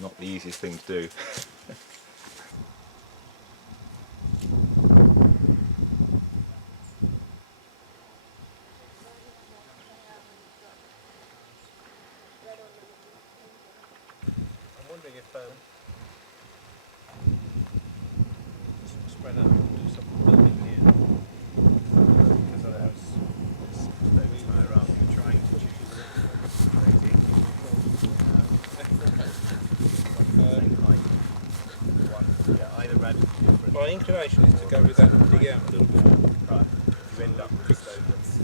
not the easiest thing to do. I'm wondering if spread out and do some building here. Because otherwise it's very higher up. You're trying to choose same height. Yeah, either radically different. My inclination is to go with that and dig out a little bit. Right. You end up with a stone that's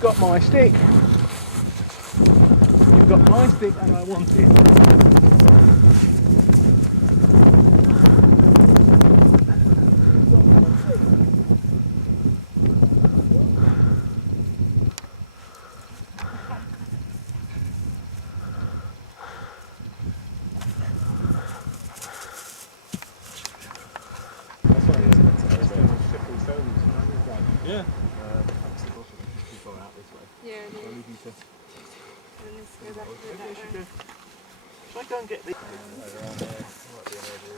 Got my stick. You've got my stick and I want it. Yeah. Yeah, it is. And let's go back to that way. Should I go and get the...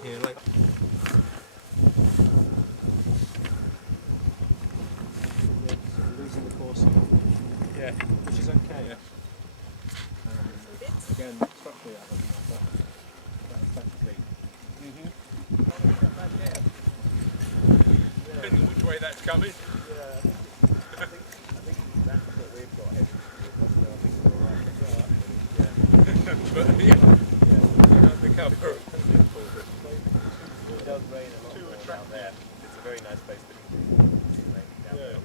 here, like losing the course. Yeah. Which is okay. Yeah. Again, structurally that doesn't matter. But aesthetically. Depending which way that's coming. Yeah, I think that's what we've got here. I think we're alright as well, actually. But yeah, the cover. It does rain a lot more down there. It's a very nice place to be raining down there.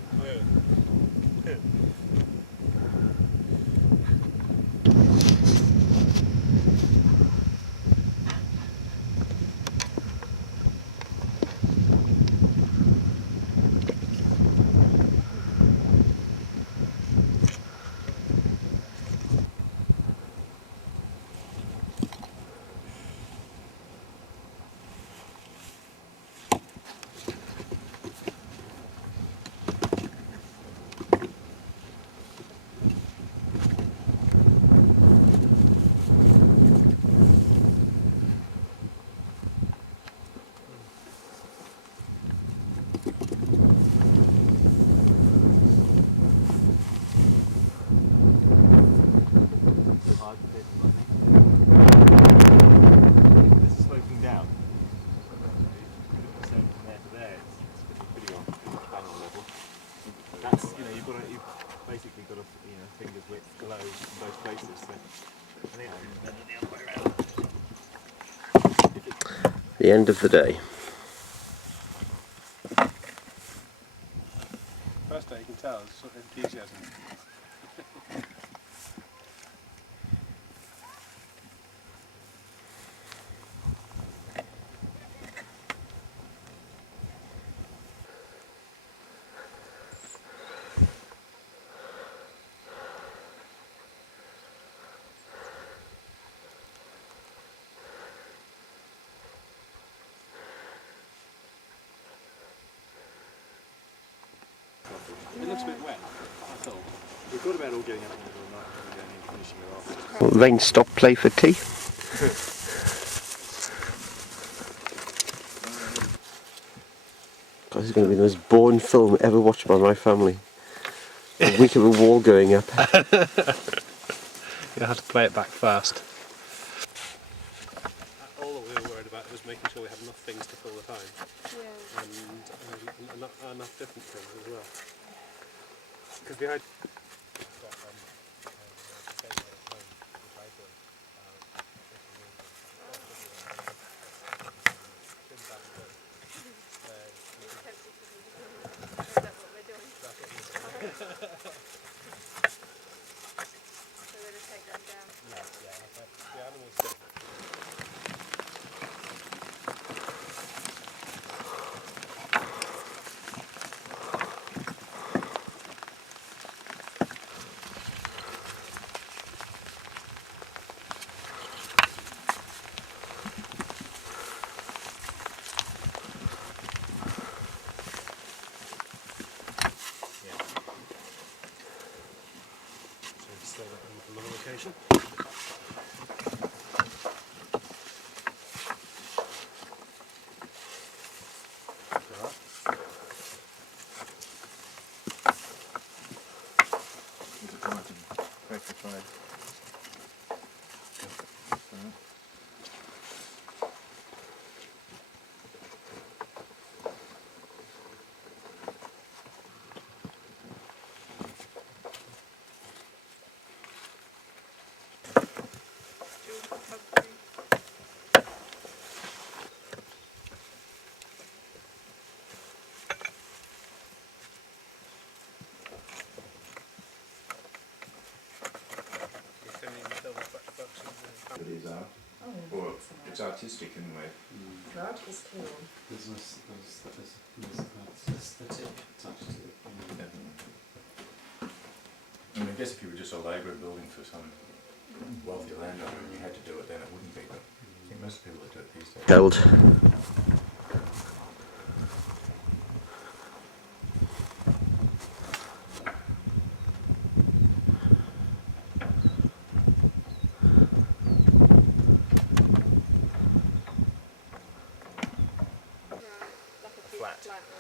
Yeah. This is sloping down. So from there to there, it's pretty on bang on level. That's you've basically got a finger's width below in both places. So I think I can bend it the other way around. The end of the day. First day you can tell, it's sort of enthusiasm. It looks a bit wet, I thought. We thought about all getting up in the middle of the night and going and finishing it off. Well, rain stop, play for tea. God, this is going to be the most boring film ever watched by my family. A week of a wall going up. You'll have to play it back fast. All that we were worried about was making sure we had enough things to fill the time. Yeah. And enough different things as well. Because we had... foundation. These are, or it's artistic in a way. Art is cool. There's an aesthetic touch to it. Definitely. I mean, I guess if you were just a labourer building for some wealthy landowner and you had to do it, then it wouldn't be. But I think most people that do it these days. Held.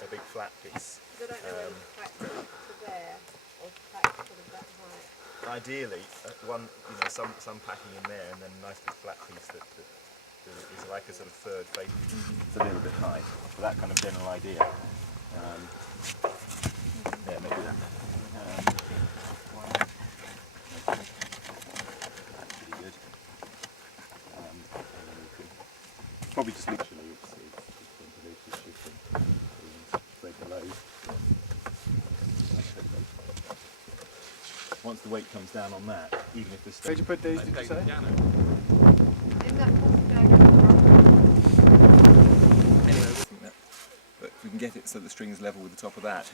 A big flat piece. They don't know whether to pack it to there or to pack sort of that height. Ideally, some packing in there, and then a nice big flat piece that is like a sort of third face. It's a little bit high, for that kind of general idea. Yeah, maybe that. That's pretty good. And then we could probably just literally it's break the load. Once the weight comes down on that, even if this. Where'd you put these, did you say? In that plastic bag at the Anyway, I think that, but if we can get it so the string is level with the top of that,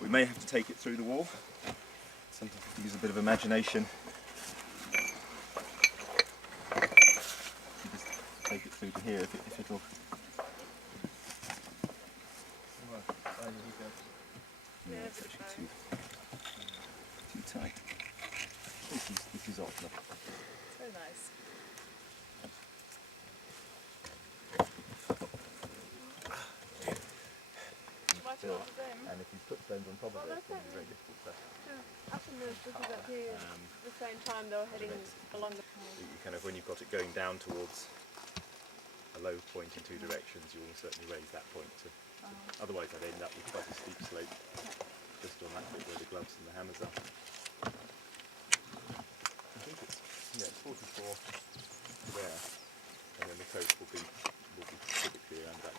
we may have to take it through the wall. Sometimes use a bit of imagination. You just take it through to here if it'll. Yeah, it's actually too tight. This is off. So nice. And if you put stones on top of it, it's going to be very difficult to. Up in this is up here. At the same time they were heading along the. You kind of, when you've got it going down towards a low point in two directions, you will certainly raise that point to. Otherwise, I'd end up with quite a steep slope just on that bit where the gloves and the hammers are. I think it's 44 there, and then the coat will be typically around that.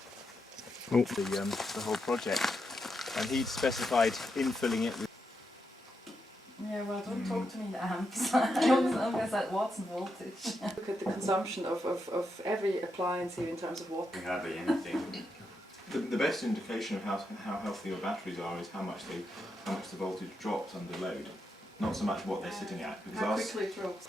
The whole project, and he'd specified infilling it with. Yeah, well, don't talk to me amps. I don't know that watts and voltage. Look at the consumption of every appliance here in terms of watt. Hardly anything. The best indication of how healthy your batteries are is how much the voltage drops under load, not so much what they're sitting at. Because How quickly it drops.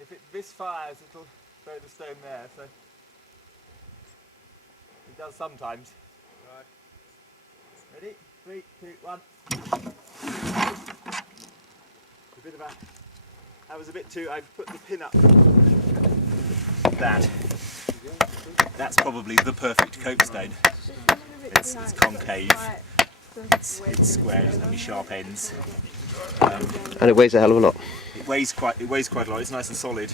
If this fires, it'll throw the stone there, so it does sometimes. Right. Ready? 3, 2, 1. A bit of that was a bit too. I put the pin up. That's probably the perfect copestone. It's concave. It's square. It doesn't have any sharp ends. And it weighs a hell of a lot. It weighs quite a lot. It's nice and solid.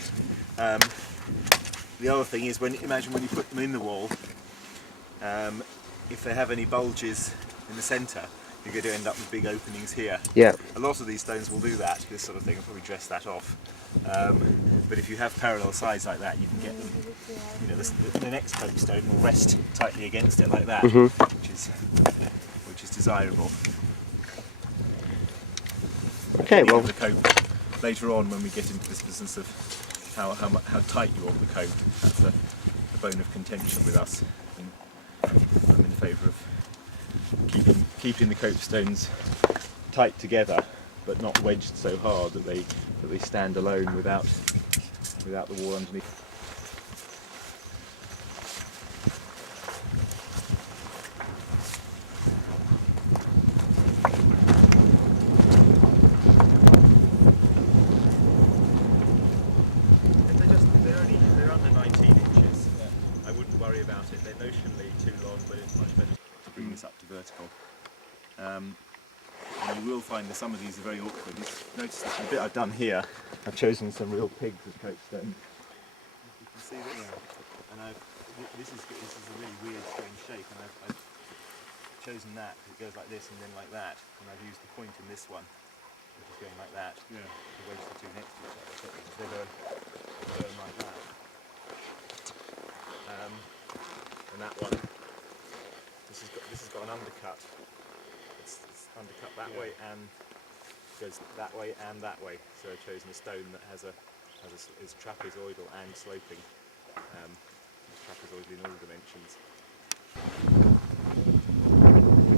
The other thing is imagine when you put them in the wall, if they have any bulges in the centre, you're going to end up with big openings here. Yeah. A lot of these stones will do that. This sort of thing will probably dress that off. But if you have parallel sides like that, you can get them. You know, the next copestone will rest tightly against it like that, which is desirable. Okay, well. The cope later on when we get into this business of how tight you want the coat. That's a bone of contention with us. And I'm in favour of keeping the copestones tight together, but not wedged so hard that they stand alone without the wall underneath. They're under 19 inches. I wouldn't worry about it. They're notionally too long, but it's much better to bring this up to vertical. And you will find that some of these are very awkward. Notice the bit I've done here, I've chosen some real pigs as copestone. You can see this? Yeah. And this is a really weird, strange shape, and I've chosen that because it goes like this and then like that, and I've used the point in this one, which is going like that, to wedge the two next to each other. So they burn like that. And that one, this has got an undercut. It's undercut that way and goes that way and that way. So I've chosen a stone that is trapezoidal and sloping. It's trapezoidal in all dimensions.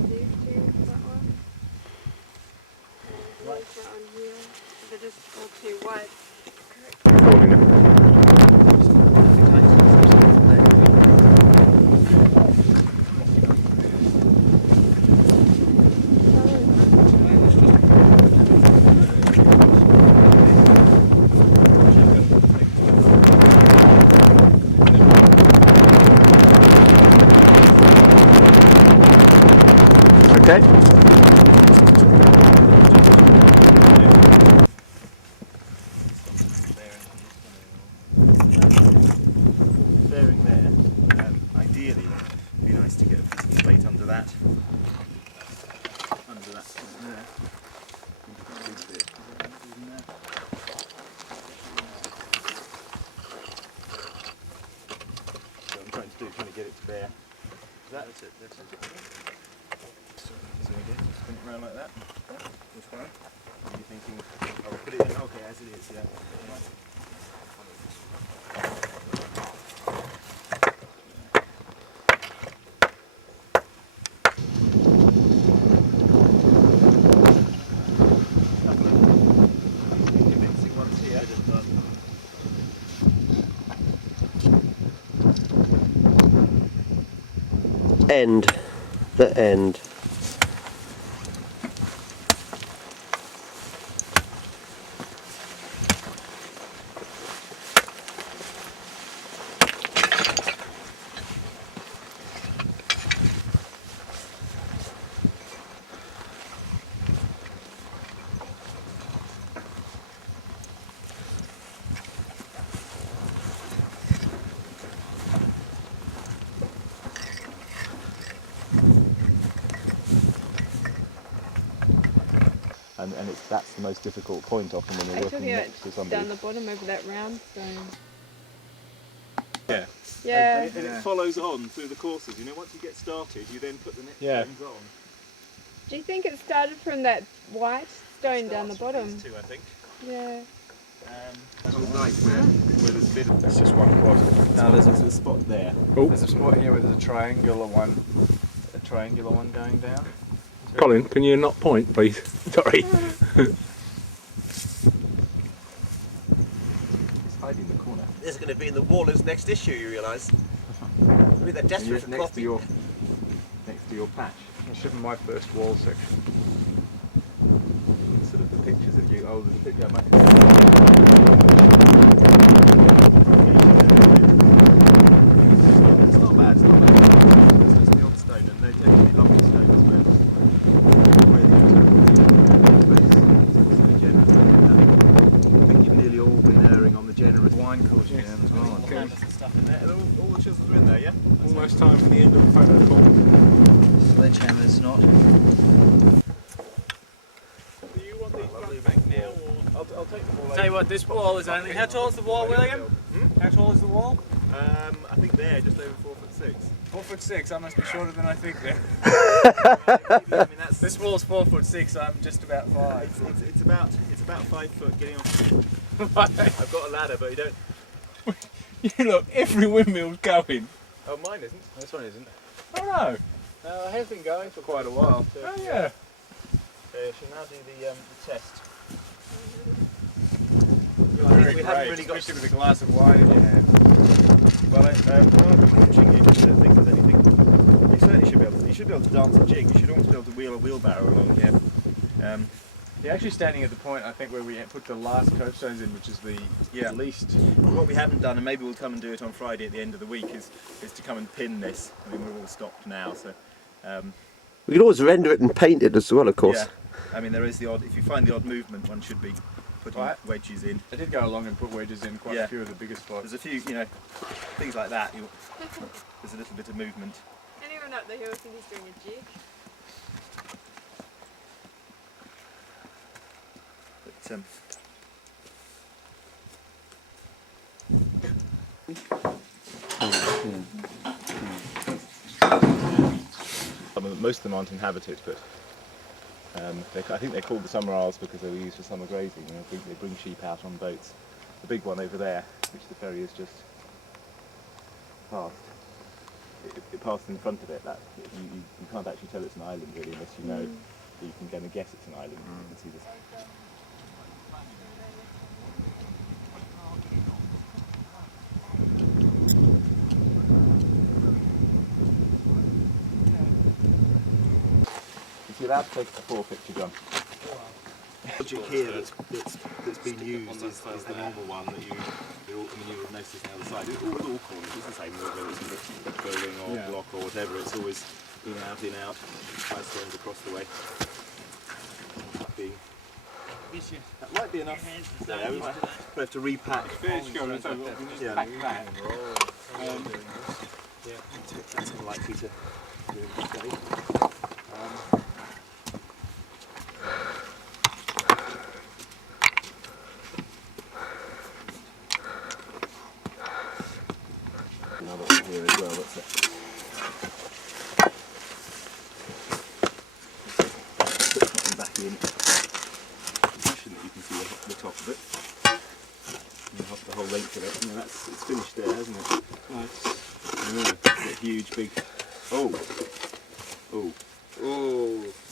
These two, that one. Right. That one here. They're just all too wide. Okay. Bearing there, ideally it'd be nice to get a piece of slate under that point there. Big bit. Isn't there? So I'm trying to get it to bear. That's it. So again, spin it around like that. This one. Are you thinking, oh, put it in, okay, as it is, yeah. Convincing ones here. End. The end. And that's the most difficult point often when you're working next to somebody. Down the bottom over that round stone. Yeah. Yeah. And it follows on through the courses. You know, once you get started, you then put the next stones on. Do you think it started from that white stone down the bottom? These two, I think. Yeah. That's just one quad. Now there's a spot there. Oh. There's a spot here where there's a triangular one going down. Colin, can you not point, please? Sorry. It's hiding in the corner. This is going to be in the Wallers next issue, you realise? I mean, they're desperate for next copy. Next to your patch. It should be my first wall section. Sort of the pictures of you. Oh, there's a picture I might It's not bad. It's just the odd stone, and they tend to be lovely stones where the I think you've nearly all been erring on the generous wine course as well. Okay. Stuff in there. And all the chisels are in there, yeah? Almost time for the end of the photo call. Sledgehammer's not. Do you want these back now, or? I'll take them all Tell you what, this wall is only. How tall is the wall, William? How tall is the wall? I think they're just over 4'6". 4'6", I must be shorter than I think then. I mean, this wall's 4'6", I'm just about 5. It's about 5 foot getting off. I've got a ladder, but you don't. You look, every windmill's going. Oh, mine isn't. This one isn't. Oh no. It has been going for quite a while. So, Oh yeah. she'll now do the test. Very we great, haven't really got. especially with a glass of wine in your hand. Well, I've been watching you. I don't think there's anything. You certainly should be able to. You should be able to dance a jig. You should almost be able to wheel a wheelbarrow along here. You're actually standing at the point, I think, where we put the last coach stones in, which is the least. What we haven't done, and maybe we'll come and do it on Friday at the end of the week, is to come and pin this. I mean, we're all stopped now, so. We can always render it and paint it as well, of course. Yeah. I mean, there is the odd. If you find the odd movement, one should be putting wedges in. I did go along and put wedges in quite a few of the bigger spots. There's a few, things like that. There's a little bit of movement. Anyone up the hill think he's doing a jig? But, most of them aren't inhabited, but I think they're called the summer isles because they were used for summer grazing. And I think they bring sheep out on boats. The big one over there, which the ferry has just passed, it passed in front of it. That you can't actually tell it's an island really unless you know. But you can kind of guess it's an island. You can see this. You're allowed to take a 4-picture, John. The logic here that's been used is the normal one that you will notice on the other side. With all corners, it's the same whether it's a building or block or whatever. It's always in, out, 5 stones across the way. That might be enough. Yeah, we might have to repack. That's unlikely to do it today. Another one here as well, that's it. Put something back in. Position that you can see the top of it. And the whole length of it. It's finished there, hasn't it? Nice. A huge big. Oh!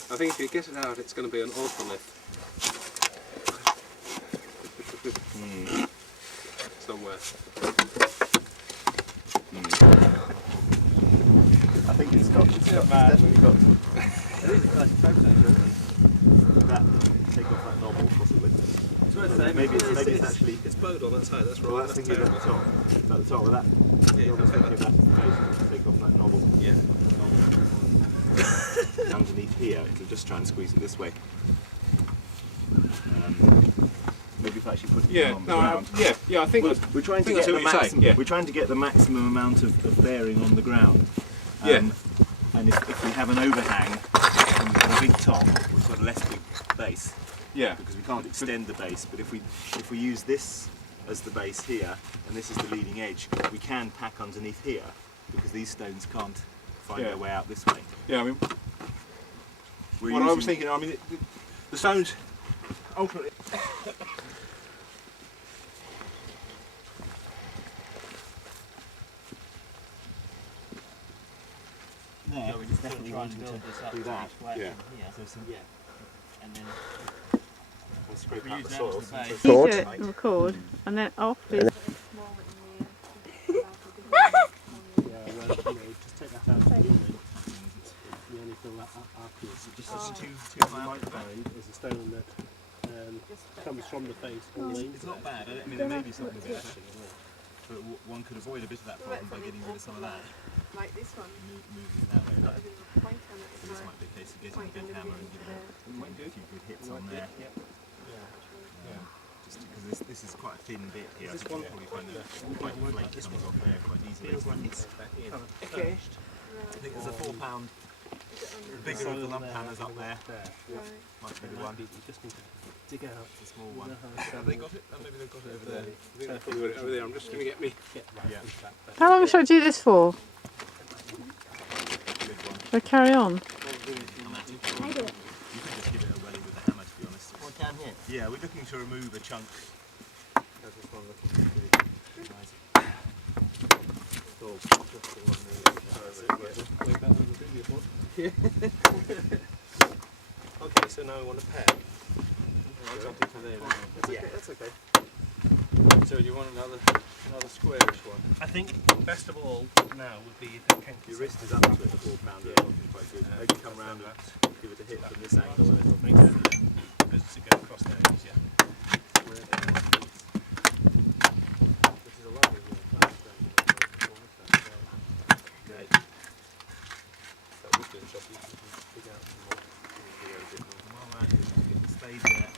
I think if you get it out, it's going to be an ortholith. Somewhere. I think it's definitely got. There is a classic photo that take off that knob possibly. It's worth saying, maybe it's actually. It's bowed on that side, that's right. Well, that's thinking at the top. At the top of that. Yeah, You're thinking that's the case. Take off that knob. Yeah. Underneath here, it'll just try and squeeze it this way. Maybe if I actually put it on the ground. I think we're trying to get the maximum. We're trying to get the maximum amount of bearing on the ground. And if we have an overhang and a big top, we've got a less big base. Yeah. Because we can't extend the base. But if we use this as the base here, and this is the leading edge, we can pack underneath here because these stones can't find their way out this way. Yeah, I mean, what I was thinking, I mean, the stones ultimately. No, we just definitely want to do that. And then We'll scrape we out use the that soil. as the base. Record. You do it, record, and then off is. just take that out and you only fill that up afterwards. Just two What you might find is a stone that comes from the face all in. It's not bad. I mean, there may be something there, but one could avoid a bit of that problem by getting rid of some of that. Like this one. Moving that way. Got a bit of a point on it as This well. might be a case of getting a big hammer and giving a few good hits on there. Just because this is quite a thin bit here. I think you'll probably find that quite a flake comes off there quite easily. Okay. I think there's a 4 pound. The bigger of the lump hammers up there. Might be the one. You just need to dig out. It's a small one. Have they got it? Oh, maybe they've got it over there. I think they've probably got it over there. I'm just going to get me. How long should I do this for? We'll carry on. You can just give it a welly with the hammer, to be honest. What down here? Yeah, we're looking to remove a chunk. How's this one looking? Nice. It's all just along Way better than the previous one. Okay, so now we want a pair. I'll jump into there. Yeah, that's okay. So do you want another squarish one? I think best of all now would be if it came to Your wrist is up a bit, the 4-pounder, which is quite good. Maybe come round and give it a hit from this angle a little. makes sense. As to go across there, yeah. This is a lovely little flagstone. Great. That would be a shot. You can dig out some more. Well, man, get the spade there.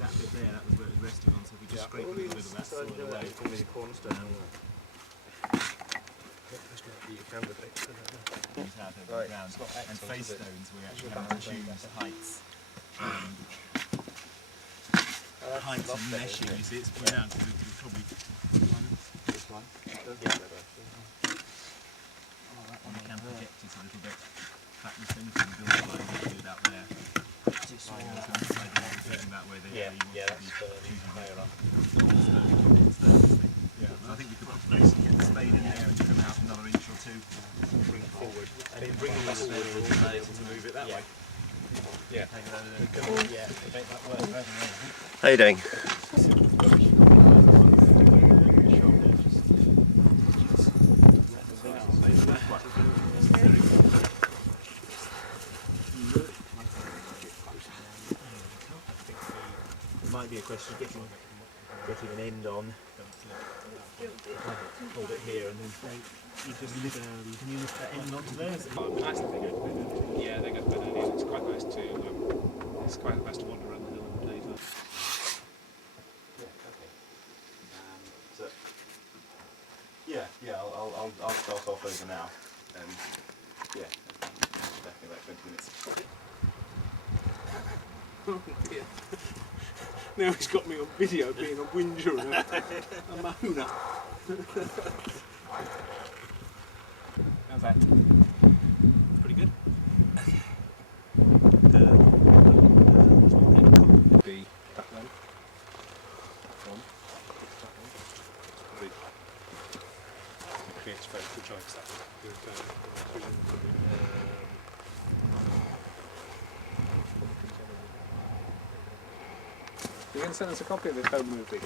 That bit there, that was where it was resting on, so if we just scrape a little bit of that soil away. It's going to be a cornerstone. That's going to be your candidate. Right. And face stones, we actually have to choose heights. Heights and meshing, you see, it's point out because we probably. This one? Oh, that one can project it a little bit. In fact, there's anything built like we do out there. That way they Yeah, really yeah, want that's to be choosing higher up. Yeah, so I think we could put place and get the spade in there and trim out another inch or two. Bring it forward. And then bring the forward and be able to move it that way. Yeah. Yeah, make that work. How you doing? It might be a question of getting an end on. Hold it here and then you just lift. Can you lift that end onto there? Nice that they go to bed early. Yeah, they go to bed early. It's quite nice to wander around the hill in the daytime. I'll start off over now, and definitely about 20 minutes. Oh dear. Now he's got me on video being a whinger and a moaner. How's that? Pretty good. Be that one. Create space for joints that one. You're going to send us a copy of this home movie?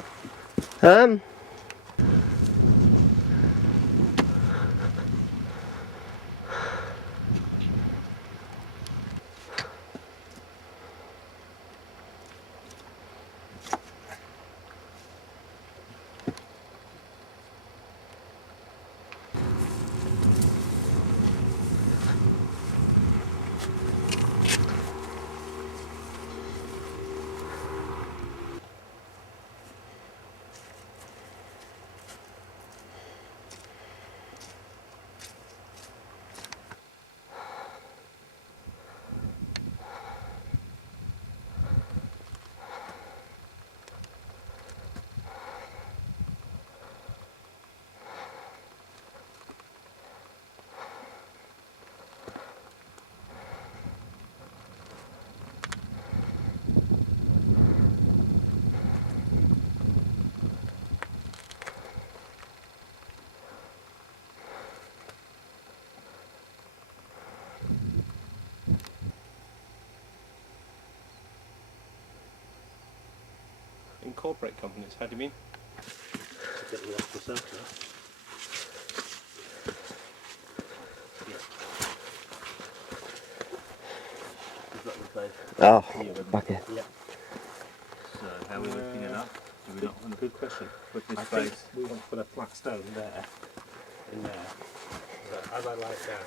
Incorporate companies, how do you mean? To get you off the circle. You've got the place. Oh, back here. Yeah. So how are we lifting it up? Do we not want to Good question. put this I think space? we want to put a flat stone there, in there. So as I lie it down,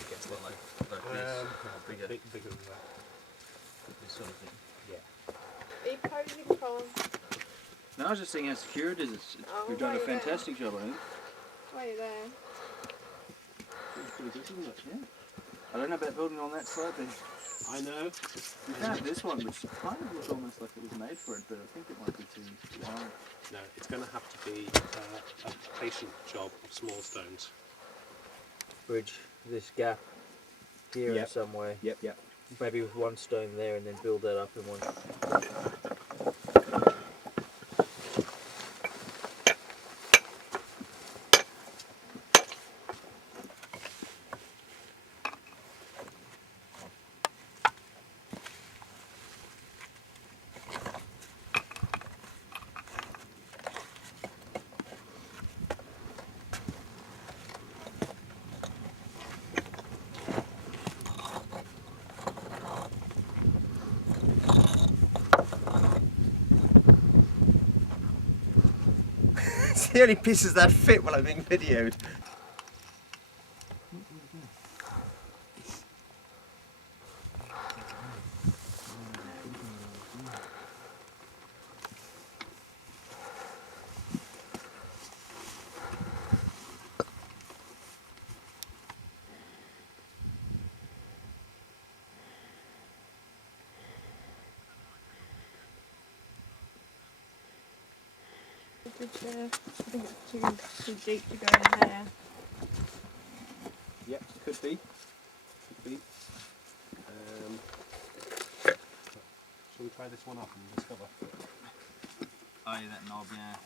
It gets a lot like this. bigger than that. This sort of thing. Are you posing for? No, I was just saying how secure it is. Oh, You've done a right there. fantastic job, I think. Way there. It's pretty good, isn't it? Yeah. I don't know about building on that side then. I know. We found this one, which kind of looks almost like it was made for it, but I think it might be too high. No, it's going to have to be a patient job of small stones. bridge this gap here in Yep. some way. Yep, yep. Maybe with one stone there and then build that up in one. It's the only pieces that fit while I'm being videoed. I think it's too deep to go in there. Yep, could be. Could be. Shall we try this one up and discover? Oh, yeah, that knob, yeah.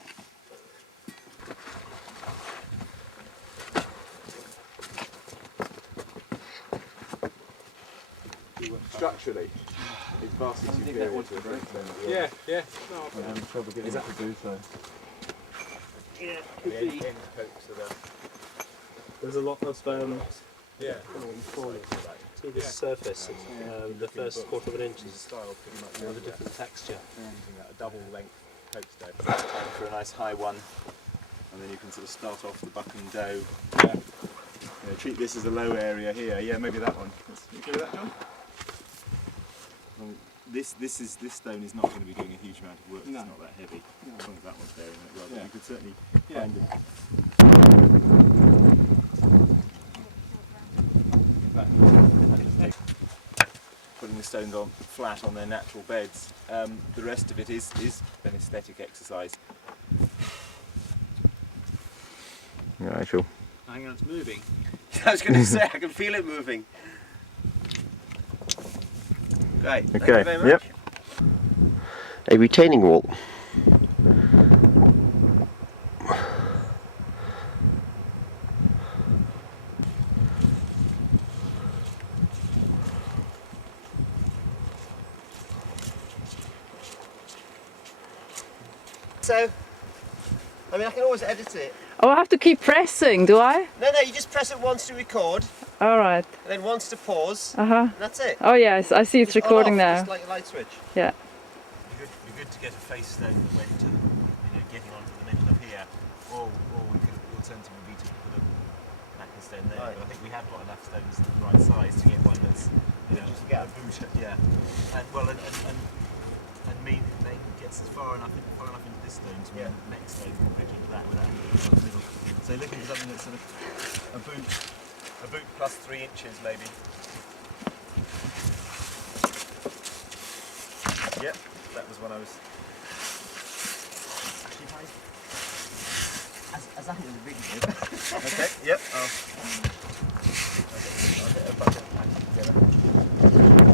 Structurally, it's vastly superior to a brick stone. Yeah, yeah. No, I'm having trouble getting it to do so. Yeah, The end coats are the... there's a lot of Yeah. I don't know what you call it. To this surface, the first quarter of an inch is style pretty much another different texture. using a double length coat stone. Time for a nice high one, and then you can sort of start off the buck and dough. Yeah. You know, treat this as a low area here. Yeah, maybe that one. You go with that, John? This stone is not going to be doing a huge amount of work. It's not that heavy. As long as that one's bearing it well, but you could certainly find it. Putting the stones on flat on their natural beds. The rest of it is an aesthetic exercise. Right, sure. hang on, it's moving. I was going to say, I can feel it moving. Right, thank you very much. Yep. A retaining wall. So, I mean, I can always edit it. Oh, I have to keep pressing, do I? No, you just press it once to record, All right. and then once to pause, Uh-huh. and that's it. Oh, yes, I see it's Just on, recording off, now. Just like a light switch. Yeah. It'd be good to get a face stone that went to, getting onto the middle of here, or we could alternatively be to put a lacquer stone there. Right. But I think we have got enough stones the right size to get one that's, Just a gap. boot, yeah. And well, and mean they gets us far enough into this stone to mean the next stone can bridge into that without having to go in the middle. So looking for something that's sort of a boot plus 3 inches maybe. Yep, that was when I was. Actually, As that is a big deal. okay, yep. I'll get a bucket and pack it together.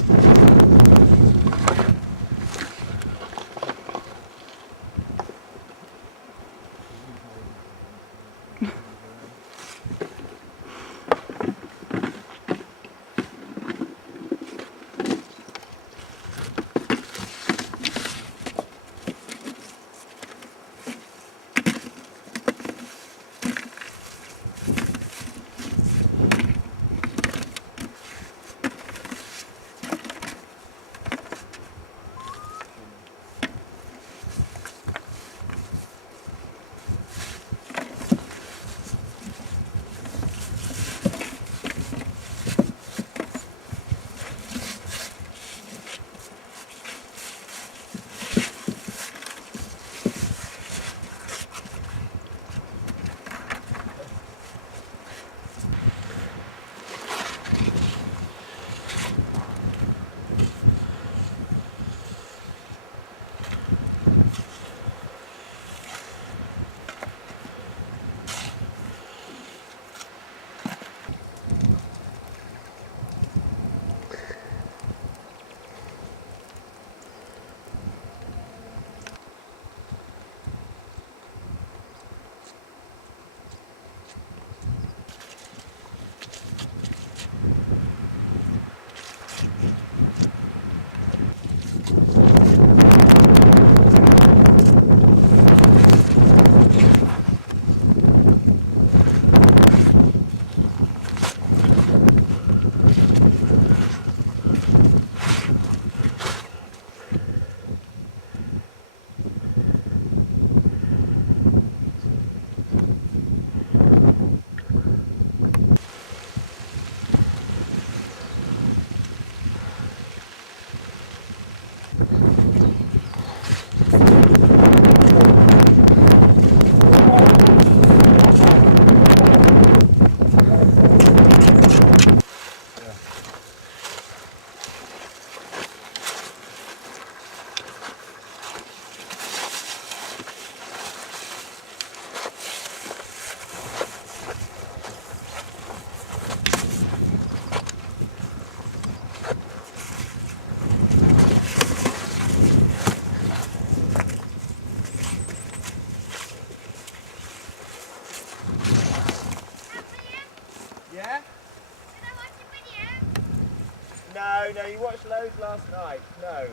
No, you watched loads last night. No.